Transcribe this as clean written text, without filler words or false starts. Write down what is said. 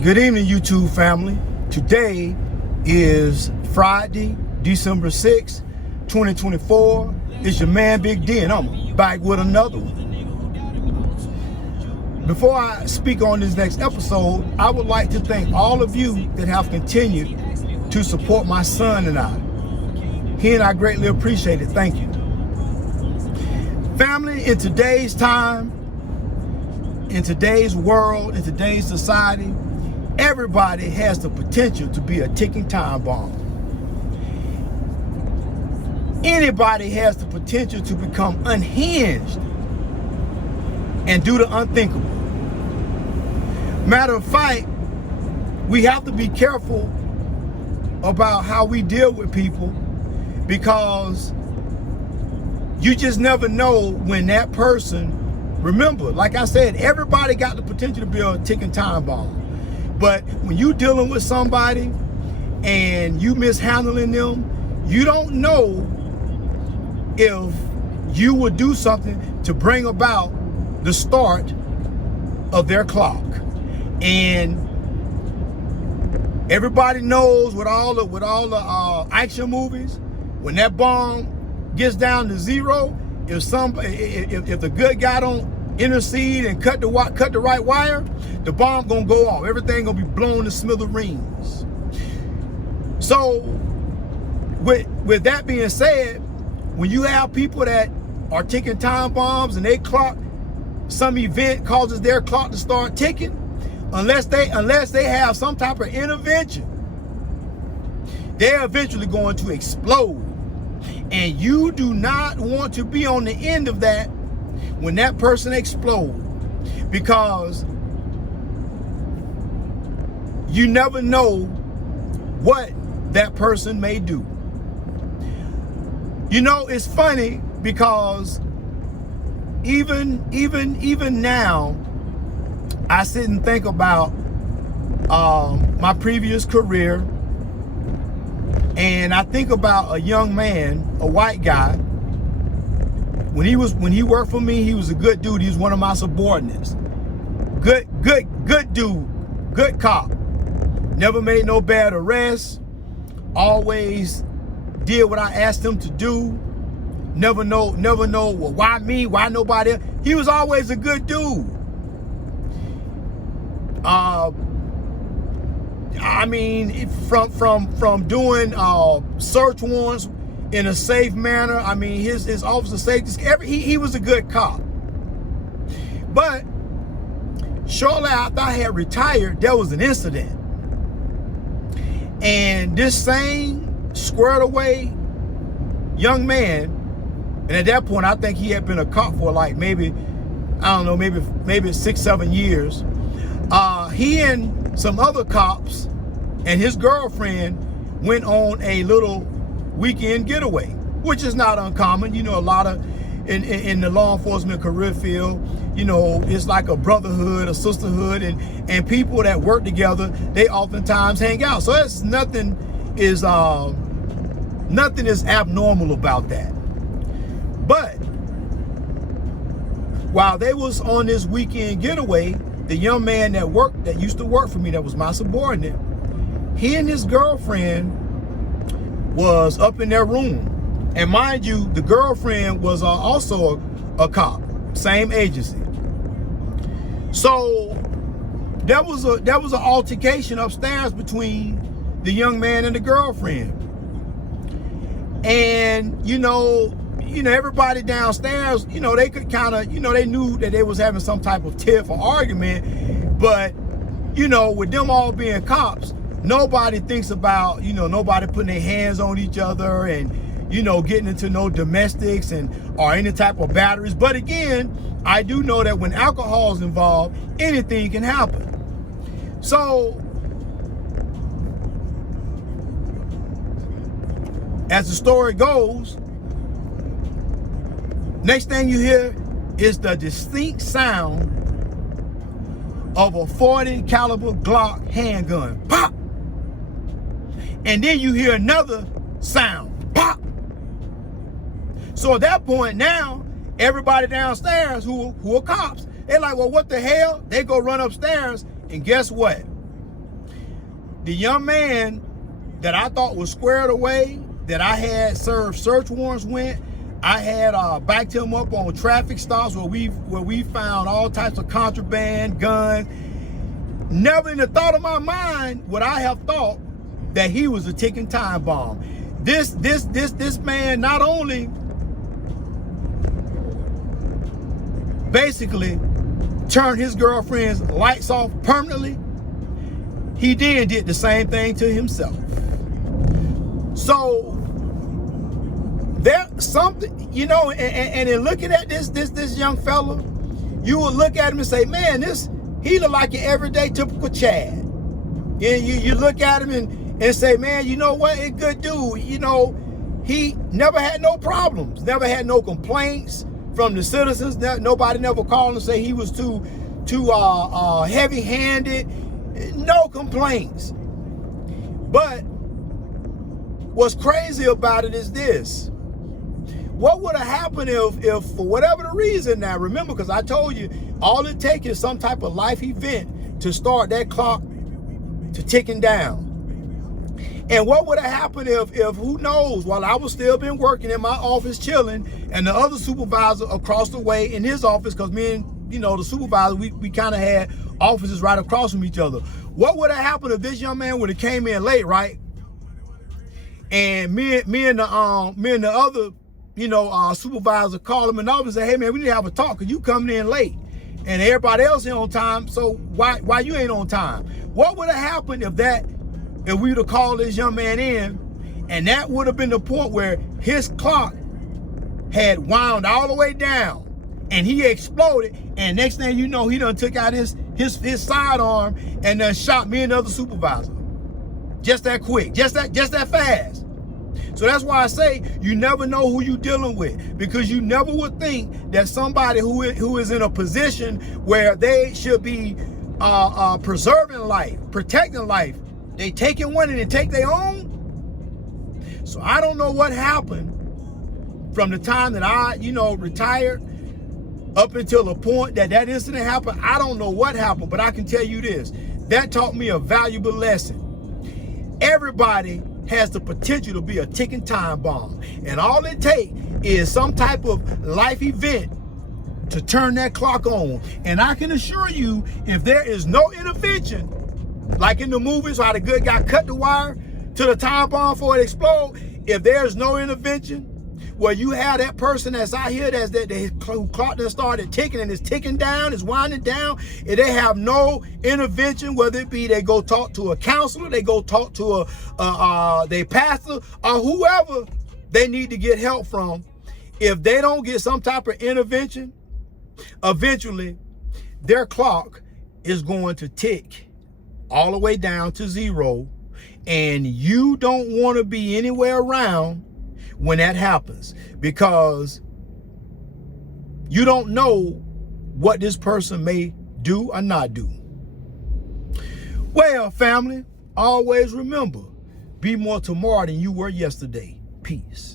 Good evening, YouTube family. Today is Friday, December 6th, 2024. It's your man, Big D, and I'm back with another one. Before I speak on this next episode, I would like to thank all of you that have continued to support my son and I. He and I greatly appreciate it. Thank you. Family, in today's time, in today's world, in today's society, everybody has the potential to be a ticking time bomb. Anybody has the potential to become unhinged and do the unthinkable. Matter of fact, we have to be careful about how we deal with people, because you just never know when that person, remember, like I said, everybody got the potential to be a ticking time bomb. But when you dealing with somebody and you mishandling them, you don't know if you would do something to bring about the start of their clock. And everybody knows with all the action movies, when that bomb gets down to zero, if the good guy don't intercede and cut the right wire, the bomb gonna go off. Everything gonna be blown to smithereens. So with that being said, when you have people that are ticking time bombs and they clock, some event causes their clock to start ticking, unless they have some type of intervention, they're eventually going to explode. And you do not want to be on the end of that when that person explodes, because you never know what that person may do. You know, it's funny because even now, I sit and think about my previous career, and I think about a young man, a white guy. When he worked for me, he was a good dude. He was one of my subordinates. Good dude, good cop. Never made no bad arrests. Always did what I asked him to do. Never know, well, why me? Why nobody else? He was always a good dude. I mean, from doing search warrants in a safe manner. I mean, his officer safety, he was a good cop. But shortly after I had retired, there was an incident. And this same squared away young man, and at that point, I think he had been a cop for like maybe 6-7 years. He and some other cops and his girlfriend went on a little weekend getaway, which is not uncommon. You know, a lot of in the law enforcement career field, you know, it's like a brotherhood, a sisterhood, and people that work together, they oftentimes hang out. So it's nothing is abnormal about that. But while they was on this weekend getaway, the young man that used to work for me, that was my subordinate, he and his girlfriend was up in their room. And mind you, the girlfriend was also a cop, same agency. So there was an altercation upstairs between the young man and the girlfriend. And you know, everybody downstairs, you know, they could kind of, you know, they knew that they was having some type of tiff or argument. But you know, with them all being cops, nobody thinks about, you know, nobody putting their hands on each other and, you know, getting into no domestics or any type of batteries. But again, I do know that when alcohol is involved, anything can happen. So as the story goes, next thing you hear is the distinct sound of a .40 caliber Glock handgun. Pop! And then you hear another sound. Pop! So at that point now, everybody downstairs who are cops, they're like, well, what the hell? They go run upstairs, and guess what? the young man that I thought was squared away, that I had served search warrants with, I had backed him up on traffic stops where we found all types of contraband, guns. Never in the thought of my mind would I have thought that he was a ticking time bomb. This man not only basically turned his girlfriend's lights off permanently, he then did the same thing to himself. So there's something, you know, and in looking at this young fella, you would look at him and say, man, he look like your everyday typical Chad. You look at him and say, man, you know what, a good dude. You know, he never had no problems, never had no complaints from the citizens. Nobody never called and say he was too heavy-handed. No complaints. But what's crazy about it is this. What would have happened if for whatever the reason, now remember, because I told you, all it takes is some type of life event to start that clock to ticking down. And what would have happened if who knows, while I was still been working in my office chilling, and the other supervisor across the way in his office, because me and, you know, the supervisor, we kind of had offices right across from each other. What would have happened if this young man would have came in late, right? And me and the other, you know, supervisor called him in the office and said, hey man, we need to have a talk because you coming in late. And everybody else is on time, so why you ain't on time? What would have happened if we would have called this young man in, and that would have been the point where his clock had wound all the way down and he exploded, and next thing you know, he done took out his sidearm and then shot me and the other supervisor. Just that quick, just that fast. So that's why I say you never know who you're dealing with, because you never would think that somebody who is in a position where they should be preserving life, protecting life, they taking one and they take their own. So I don't know what happened from the time that I, you know, retired up until the point that incident happened. I don't know what happened, but I can tell you this. That taught me a valuable lesson. Everybody has the potential to be a ticking time bomb. And all it takes is some type of life event to turn that clock on. And I can assure you, if there is no intervention, like in the movies how the good guy cut the wire to the time bomb before it explode, if there's no intervention, where you have that person that's out here that clock that started ticking and is ticking down, is winding down, and they have no intervention, whether it be they go talk to a counselor, they go talk to their pastor, or whoever they need to get help from. If they don't get some type of intervention, eventually their clock is going to tick all the way down to zero, and you don't want to be anywhere around when that happens, because you don't know what this person may do or not do. Well, family, always remember, be more tomorrow than you were yesterday. Peace.